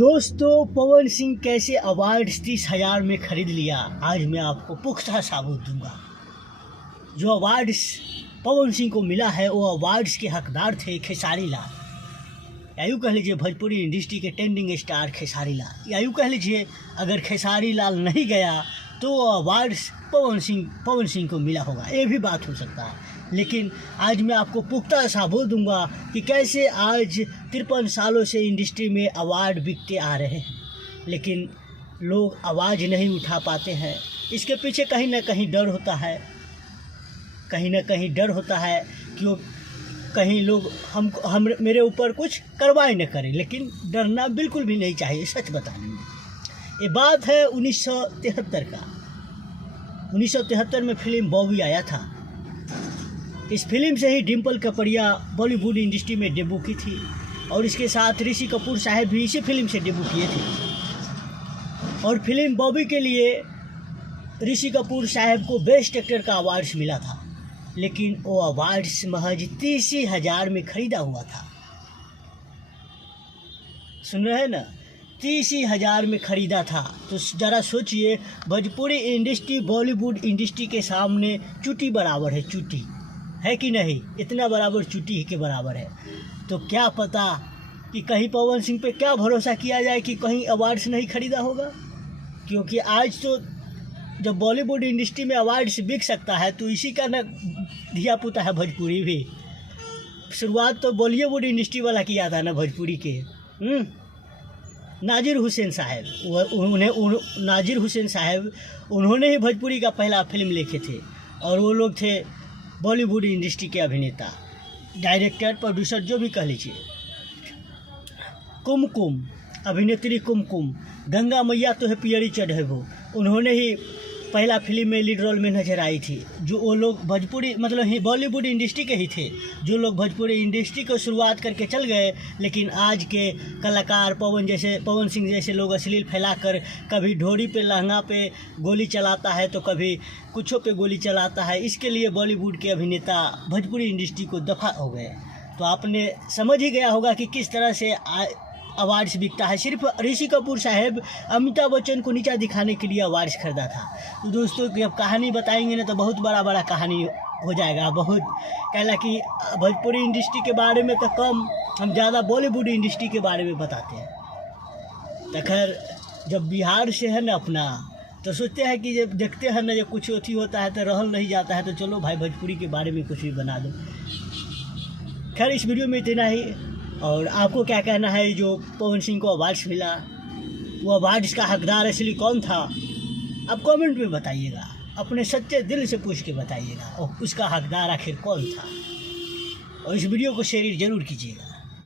दोस्तों, पवन सिंह कैसे अवार्ड्स 30,000 में खरीद लिया, आज मैं आपको पुख्ता साबूत दूंगा। जो अवार्ड्स पवन सिंह को मिला है वो अवार्ड्स के हकदार थे खेसारी लाल, या यूँ कह लीजिए भोजपुरी इंडस्ट्री के ट्रेंडिंग स्टार खेसारी लाल, या यूँ कह लीजिए अगर खेसारी लाल नहीं गया तो अवार्ड्स पवन सिंह को मिला होगा, ये भी बात हो सकता है। लेकिन आज मैं आपको पुख्ता साबूत दूंगा कि कैसे आज 53 सालों से इंडस्ट्री में अवार्ड बिकते आ रहे हैं, लेकिन लोग आवाज़ नहीं उठा पाते हैं। इसके पीछे कहीं ना कहीं डर होता है, कि कहीं लोग हम मेरे ऊपर कुछ कार्रवाई न करें, लेकिन डरना बिल्कुल भी नहीं चाहिए। सच बताने में ये बात है 1973 का। 1973 में फिल्म बॉबी आया था। इस फिल्म से ही डिम्पल कपड़िया बॉलीवुड इंडस्ट्री में डेब्यू की थी और इसके साथ ऋषि कपूर साहब भी इसी फिल्म से डेब्यू किए थे। और फिल्म बॉबी के लिए ऋषि कपूर साहब को बेस्ट एक्टर का अवार्ड्स मिला था, लेकिन वो अवार्ड्स महज 30,000 में खरीदा हुआ था। सुन रहे हैं ना, 30,000 में खरीदा था। तो ज़रा सोचिए, भोजपुरी इंडस्ट्री बॉलीवुड इंडस्ट्री के सामने चुटी बराबर है, चुटी है कि नहीं, इतना बराबर चुटी के बराबर है। तो क्या पता कि कहीं पवन सिंह पे क्या भरोसा किया जाए कि कहीं अवार्ड्स नहीं खरीदा होगा, क्योंकि आज तो जब बॉलीवुड इंडस्ट्री में अवार्ड्स बिक सकता है तो इसी का न धिया पुता है भोजपुरी भी। शुरुआत तो बॉलीवुड इंडस्ट्री वाला किया था ना भोजपुरी के, नाजिर हुसैन साहब। नाजिर हुसैन साहब उन्होंने ही भोजपुरी का पहला फिल्म लिखे थे, और वो लोग थे बॉलीवुड इंडस्ट्री के अभिनेता, डायरेक्टर, प्रोड्यूसर, जो भी कह लीजिए। कुमकुम अभिनेत्री कुमकुम, गंगा मैया तो है पियरी चढ़ेबो, उन्होंने ही पहला फिल्म में लीड रोल में नजर आई थी। जो वो लोग भोजपुरी मतलब बॉलीवुड इंडस्ट्री के ही थे, जो लोग भोजपुरी इंडस्ट्री को शुरुआत करके चल गए। लेकिन आज के कलाकार पवन सिंह जैसे लोग अश्लील फैलाकर कभी ढोरी पे लहंगा पे गोली चलाता है तो कभी कुछों पे गोली चलाता है, इसके लिए बॉलीवुड के अभिनेता भोजपुरी इंडस्ट्री को दफा हो गए। तो आपने समझ ही गया होगा कि किस तरह से अवार्ड्स बिकता है। सिर्फ ऋषि कपूर साहब अमिताभ बच्चन को नीचा दिखाने के लिए अवार्ड्स खरीदा था। तो दोस्तों, जब कहानी बताएंगे ना तो बहुत बड़ा कहानी हो जाएगा। बहुत कहला कि भोजपुरी इंडस्ट्री के बारे में तो कम, हम ज़्यादा बॉलीवुड इंडस्ट्री के बारे में बताते हैं। तो खैर, जब बिहार से है ना अपना, तो सोचते हैं कि जब देखते हैं ना जब कुछ अथी होता है तो रहल नहीं जाता है, तो चलो भाई भोजपुरी के बारे में कुछ भी बना दो। खैर, इस वीडियो में इतना ही। और आपको क्या कहना है, जो पवन सिंह को अवार्ड्स मिला, वो अवार्ड्स का हकदार असली कौन था? आप कमेंट में बताइएगा, अपने सच्चे दिल से पूछ के बताइएगा, और उसका हकदार आखिर कौन था। और इस वीडियो को शेयर ज़रूर कीजिएगा।